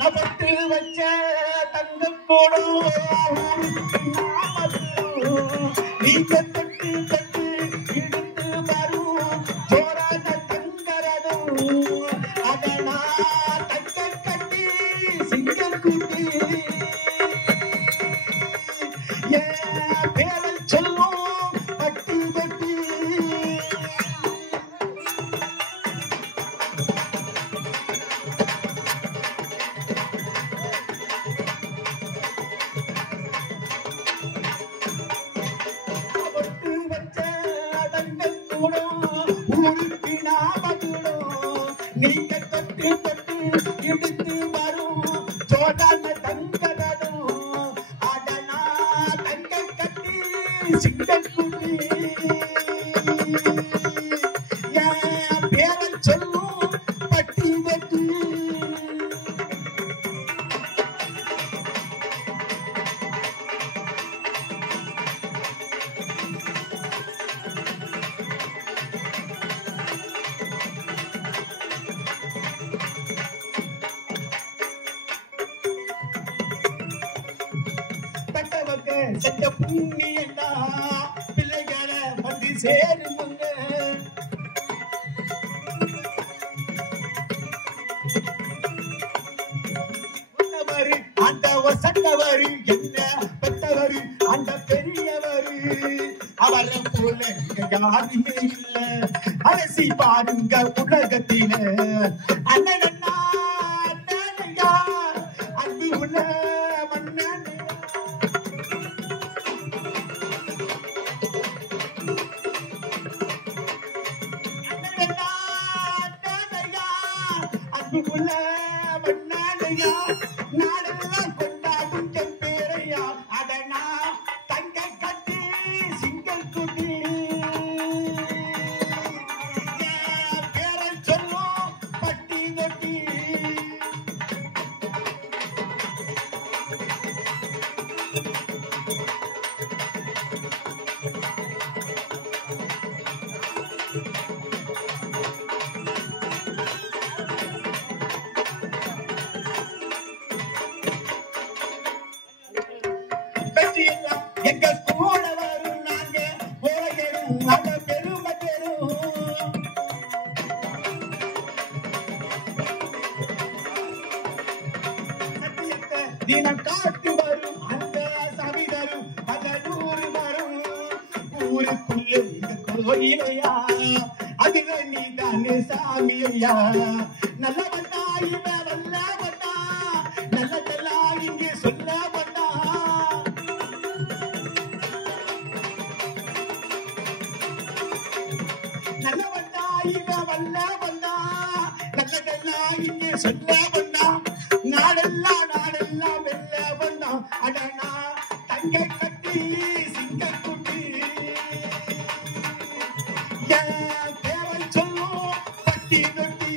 நபட்டு வச்ச தங்க கோடம் நீங்க தட்டு தட்டு இழுத்து வரும் ஜோரான தங்கரதும் அதனா தங்க கட்டி சிங்கக்குட்டி பேரல் சொல்லும் பட்டி பட்டி நீங்க தொட்டு தொட்டு இழுத்து வரும் சோழன தங்கரதும் அடனா தங்க கட்டி சிங்கக்குட்டி பேரல் சொல்லும் பட்டி பட்டி செஞ்ச புண்ணியண்டா பிள்ளைகளை வந்து சேருமுங்க அந்த வசந்தவரு என்ன பெற்றவரு அந்த பெரியவரு அவரை போல யாருமே இல்ல அரசி பாருங்க உலகத்தில அண்ணனா அண்ணனையா அன்பு உள்ள மன்னன் அன்புள்ள மன்னானையா நாடெல்லாம் கொண்டாடும் செம்பேரையா அதனா தங்க கட்டி சிங்கக்குட்டி பேரல் சொல்லும் பட்டி தொட்டி எங்க கூட வரும் நாங்க ஓயரும் அத பெருமை பெரும் சத்தியத்தை தினம் காட்டு வரும் அந்த சவிதரும் பகலூர் வரும் ஊருக்குள்ளே கோயிலையா அதுல நீ தானே சாமியா நல்லவண்ணா இவன் வல்லவண்ணா நல்லதெல்லா இங்கே சொல்ல வந்தா நல்லவண்ணா இவன் வல்லவண்ணா நல்லதெல்லா இங்கே சொல்ல வந்தா நாடெல்லாம் நாடெல்லாம் வெல்ல வந்தா அடனா தங்க கட்டி சிங்கக்குட்டி பேரல் சொல்லும் பட்டி தொட்டி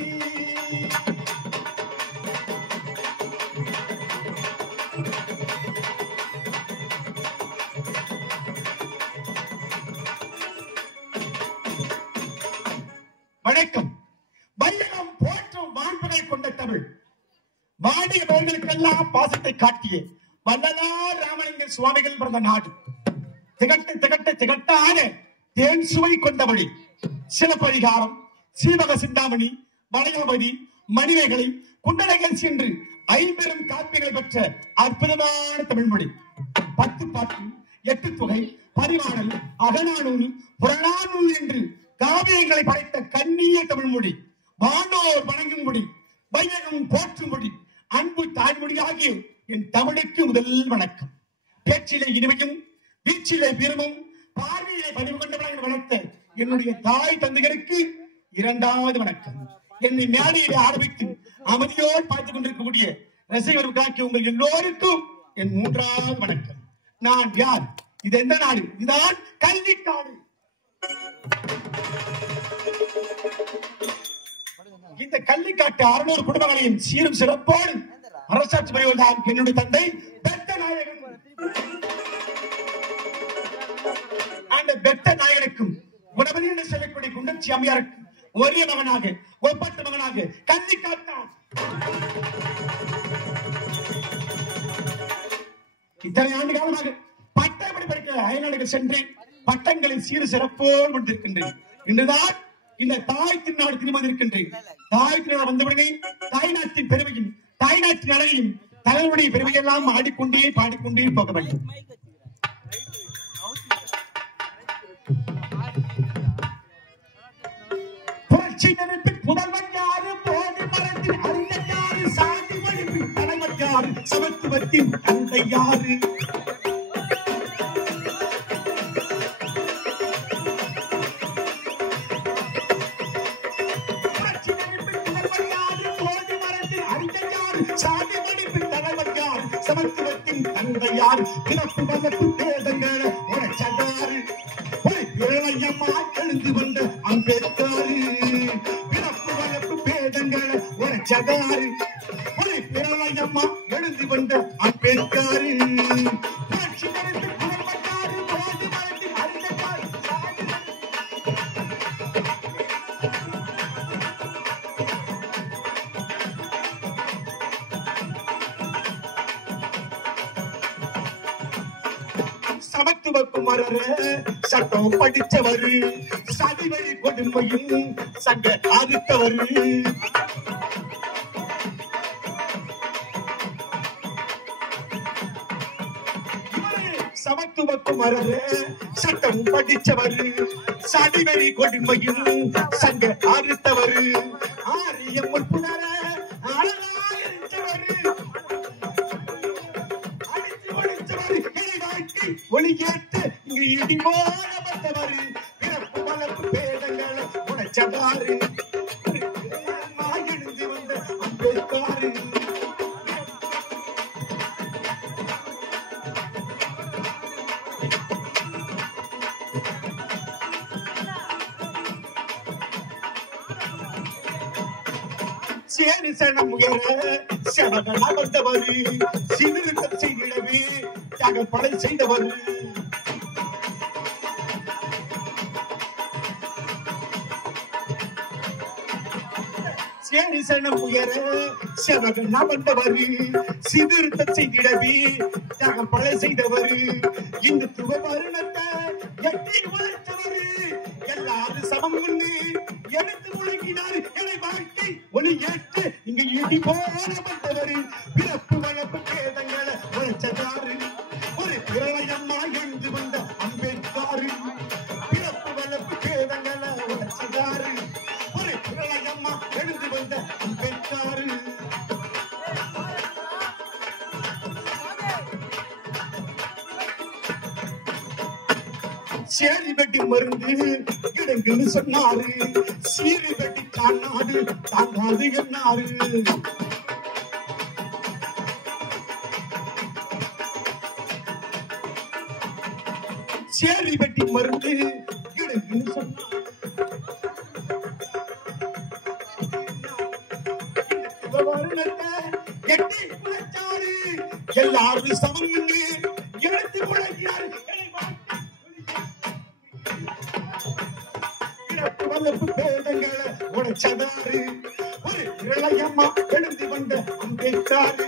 வணக்கம். வையகம் போற்றும் மாண்புகள் கொண்ட தமிழ் வாடிய பகுதிகளுக்கெல்லாம் பாசத்தை காட்டிய வள்ளலார் ராமலிங்க சுவாமிகள் பிறந்த நாடு. திகட்ட திகட்ட திகட்டான தேன் சுவை கொண்டபடி சிலப்பதிகாரம், சீவக சிந்தாமணி, வளையாபதி, மணிமேகலை, குண்டலகல் சென்று ஐம்பெரும் காப்பியங்களை பெற்ற அற்புதமான தமிழ்மொழி. 10 பாட்டு, 8 தொகை, பரிமாணல், அகநானூறு, புறநானூறு என்று காவியங்களை படைத்த கண்ணிய தமிழ்மொழி. வானோர் வணங்கும் மொழி, வையகம் போற்றும் மொழி, அன்பு தாய்மொழி ஆகிய என் தமிழுக்கு முதல் வணக்கம். பேச்சிலே இனிமையும் வீச்சிலே வீரமும் பார்வையிலே பதிவு கொண்டவர்கள் வளர்த்த என்னுடைய தாய் தந்தைகளுக்கு 2வது வணக்கம். என்னை மேடையிலே ஆரம்பித்து அமைதியோடு பார்த்துக் கொண்டிருக்கக்கூடிய ரசிகர்களுக்காக உங்கள் எல்லோருக்கும் என் 3வது வணக்கம். நான் யார்? இது எந்த நாடு? இதுதான் கல்விக்காடு. இந்த கள்ளிக்காட்டு 600 குடும்பங்களையும் சீரும் சிறப்போடு அரசாட்சி புரிவதுதான் என்னுடைய தந்தை பெத்த நாயகன். அந்த பெத்த நாயகனுக்கும் குணபதி என்று சொல்லக்கூடிய குண்டச்சி அம்மையாருக்கு ஒரே மகனாக ஒப்பற்ற மகனாக கண்ணி காட்டான். இத்தனை ஆண்டு காலமாக பட்டப்படி படிக்க அயல்நாடுகள் சென்று பட்டங்களை சீர் சிறப்போடு முடித்திருக்கின்றேன். இன்றுதான் இந்த தாய் திருநாடு திரும்ப இருக்கின்றேன். தாய் திருநாடு வந்தவுடனே தாய்நாட்டின் பெருமையும் தாய்நாட்டின் அழகையும் தலைவருடைய பெருமையெல்லாம் ஆடிக்கொண்டே பாடிக்கொண்டே போக வேண்டும். புரட்சி நினைப்பின் புதல்வன் யாரு, போதி மரத்தின் அறிஞர் யாரு, சாதி ஒழிப்பின் தலைவர் யாரு, சமத்துவத்தின் தந்தை யாரு? புரட்சி நினைப்பின் புதல்வன் யாரு, போதி மரத்தின் அறிஞர் யாரு, சாதி ஒழிப்பின் தலைவர் யாரு, சமத்துவத்தின் தந்தை யாரு? பிறப்பு வளர்ப்பு பேதங்களை உரைச்சதாரு, ஒரு இளையம்மா எழுந்து வந்த அம்பேத்கர். பிறப்பு வளர்ப்பு பேதங்களை உரைச்சதாரு, ஒரு இளையம்மா எழுந்து வந்த அம்பேத்கர். புரட்சி நினைப்பின் புதல்வன் யாரு, போதி மரத்தின் அறிஞர் யாரு, சமத்துவ குமரர் சட்டம் படித்தவர், சதிவழி கொடுமையும் சங்க ஆதித்தவர். சமத்துவ குமரர் சட்டம் படித்தவர், சதிவழி கொடுமையும் சங்க ஆதித்தவர். ஆரிய முற்புணர ஒளியேற்று இங்கு இடிமோல வந்தவர். பிறப்பு வளர்ப்பு பேதங்களை உடைச்சதாரு, எழுந்து வந்த அம்பேத்கர். சேரி சனம் உயர செவகன வந்தவர், சிறுத்தம் செய்திடவே படை செய்தவர். சேரி சனம் உயர செவகன வந்தவர், சிறுத்தம் செய்திடவே படை செய்தவர். இந்துத்துவ வருணத்தை எட்டி உழைத்தவர், எல்லாரும் சமம் எடுத்து முழங்கினார். என வாழ்க்கை ஒளி ஏற்று இங்கு இடி போல வந்தவர். பிறப்பு வளர்ப்பு பேதங்களை உழைச்சதாரு, ஒரு இளையம்மா எழுந்து வந்த அம்பேத்கர். பிறப்பு வளர்ப்பு பேதங்களை உழைச்சதாரு, ஒரு இளையம்மா எழுந்து வந்த அம்பேத்கர். சேரி வெட்டி மருந்து இடங்குன்னு சொன்னாரு, சீரி வெட்டி காணாது தாங்காது என்னாரு. சேரி வெட்டி மருந்து இடங்குன்னு சொன்னாரு, எட்டி உழைச்சாரு, எல்லாரும் சமம் எடுத்து உழைக்கிறாரு. வளர்ப்பு பேதங்களை உடைச்சதாரு, ஒரு இளையம்மா எழுந்து வந்த அம்பேத்கர்.